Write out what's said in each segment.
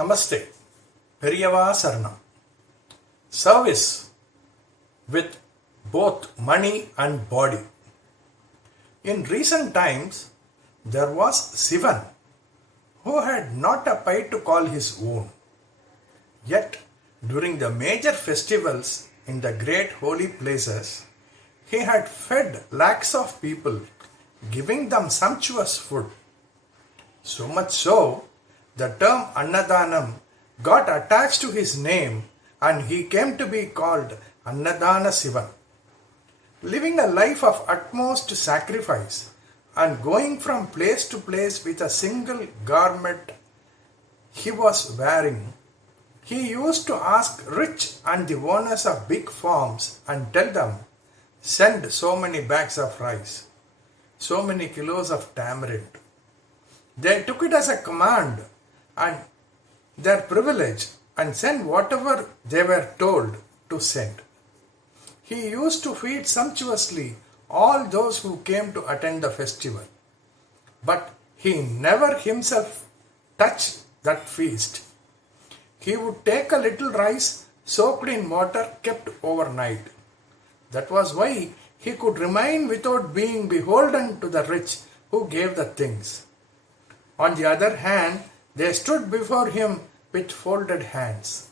Namaste. Periyava Saranam. Service with both money and body. In recent times, there was Sivan who had not a pie to call his own. Yet, during the major festivals in the great holy places, he had fed lakhs of people, giving them sumptuous food. So much so, the term Annadanam got attached to his name and he came to be called Annadana Sivan. Living a life of utmost sacrifice and going from place to place with a single garment he was wearing, he used to ask rich and the owners of big farms and tell them, send so many bags of rice, so many kilos of tamarind. They took it as a command and their privilege and sent whatever they were told to send. He used to feed sumptuously all those who came to attend the festival. But he never himself touched that feast. He would take a little rice soaked in water kept overnight. That was why he could remain without being beholden to the rich who gave the things. On the other hand, they stood before him with folded hands.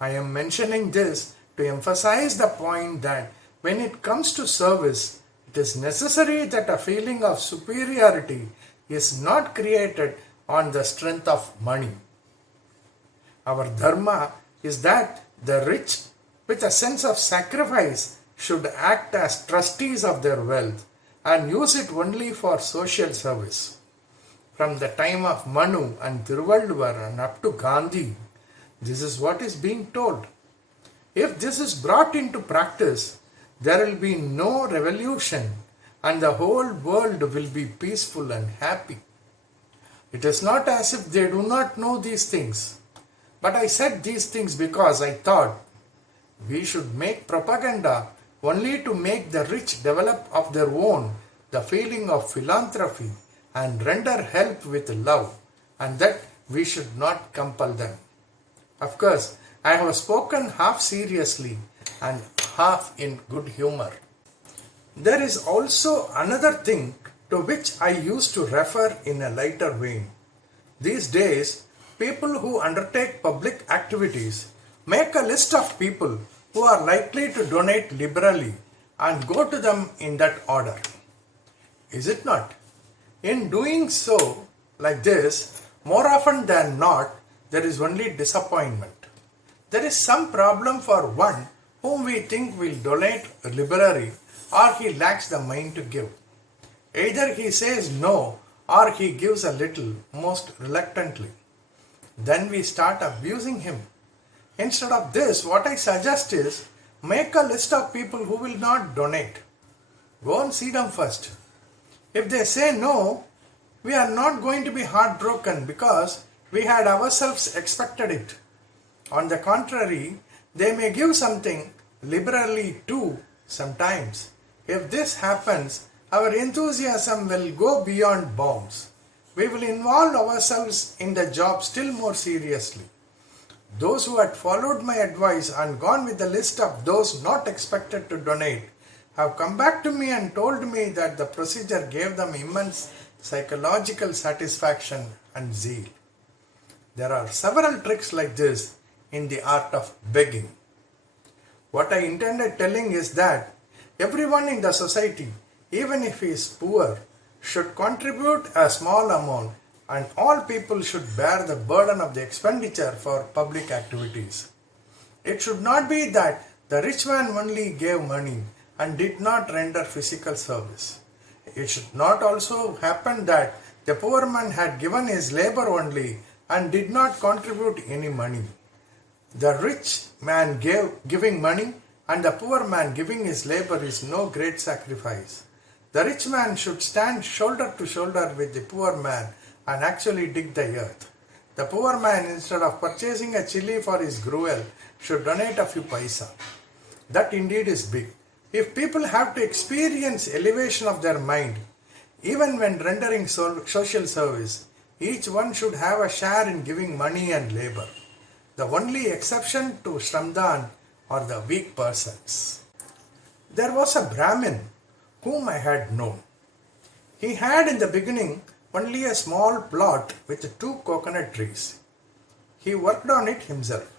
I am mentioning this to emphasize the point that when it comes to service, it is necessary that a feeling of superiority is not created on the strength of money. Our dharma is that the rich, with a sense of sacrifice, should act as trustees of their wealth and use it only for social service. From the time of Manu and Thiruvalluvar and up to Gandhi, this is what is being told. If this is brought into practice, there will be no revolution and the whole world will be peaceful and happy. It is not as if they do not know these things. But I said these things because I thought we should make propaganda only to make the rich develop of their own the feeling of philanthropy and render help with love, and that we should not compel them. Of course, I have spoken half seriously and half in good humor. There is also another thing to which I used to refer in a lighter vein. These days, people who undertake public activities make a list of people who are likely to donate liberally and go to them in that order. Is it not? In doing so, like this, more often than not, there is only disappointment. There is some problem for one whom we think will donate liberally or he lacks the mind to give. Either he says no or he gives a little, most reluctantly. Then we start abusing him. Instead of this, what I suggest is make a list of people who will not donate. Go and see them first. If they say no, we are not going to be heartbroken because we had ourselves expected it. On the contrary, they may give something liberally too sometimes. If this happens, our enthusiasm will go beyond bounds. We will involve ourselves in the job still more seriously. Those who had followed my advice and gone with the list of those not expected to donate have come back to me and told me that the procedure gave them immense psychological satisfaction and zeal. There are several tricks like this in the art of begging. What I intended telling is that everyone in the society, even if he is poor, should contribute a small amount and all people should bear the burden of the expenditure for public activities. It should not be that the rich man only gave money and did not render physical service. It should not also happen that the poor man had given his labor only and did not contribute any money. The rich man giving money and the poor man giving his labor is no great sacrifice. The rich man should stand shoulder to shoulder with the poor man and actually dig the earth. The poor man, instead of purchasing a chili for his gruel, should donate a few paisa. That indeed is big. If people have to experience elevation of their mind, even when rendering social service, Each one should have a share in giving money and labor. The only exception to Shramdan are the weak persons. There was a Brahmin whom I had known. He had in the beginning only a small plot with 2 coconut trees. He worked on it himself.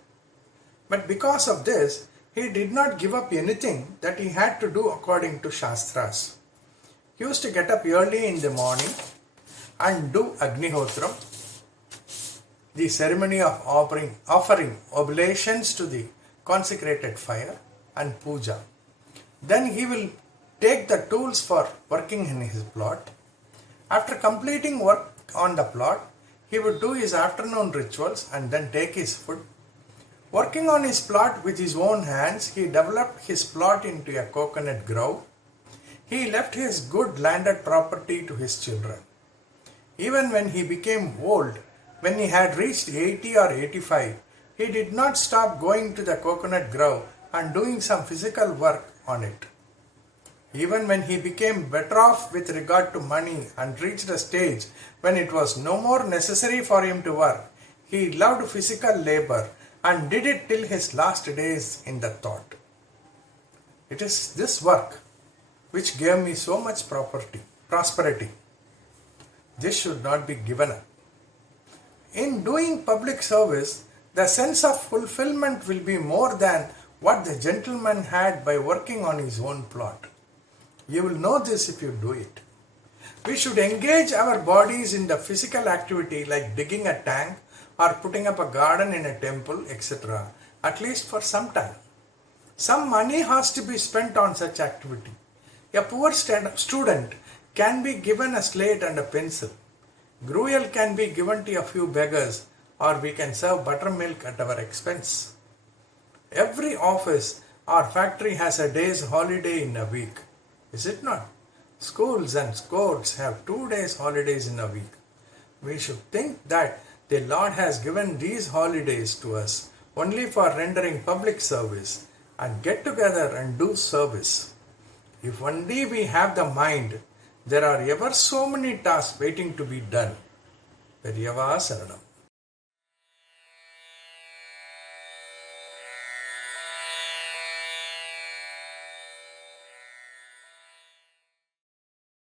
But because of this, he did not give up anything that he had to do according to Shastras. He used to get up early in the morning and do Agnihotram, the ceremony of offering oblations to the consecrated fire, and puja. Then he will take the tools for working in his plot. After completing work on the plot, he would do his afternoon rituals and then take his food. Working on his plot with his own hands, he developed his plot into a coconut grove. He left his good landed property to his children. Even when he became old, when he had reached 80 or 85, he did not stop going to the coconut grove and doing some physical work on it. Even when he became better off with regard to money and reached a stage when it was no more necessary for him to work, he loved physical labor and did it till his last days in the thought. It is this work which gave me so much prosperity. This should not be given up. In doing public service, the sense of fulfillment will be more than what the gentleman had by working on his own plot. You will know this if you do it. We should engage our bodies in the physical activity like digging a tank or putting up a garden in a temple, etc., at least for some time. Some money has to be spent on such activity. A poor student can be given a slate and a pencil. Gruel can be given to a few beggars, or we can serve buttermilk at our expense. Every office or factory has a day's holiday in a week. Is it not? Schools and courts have 2 days holidays in a week. We should think that the Lord has given these holidays to us only for rendering public service and get together and do service. If only we have the mind, there are ever so many tasks waiting to be done. Periyava Saranam.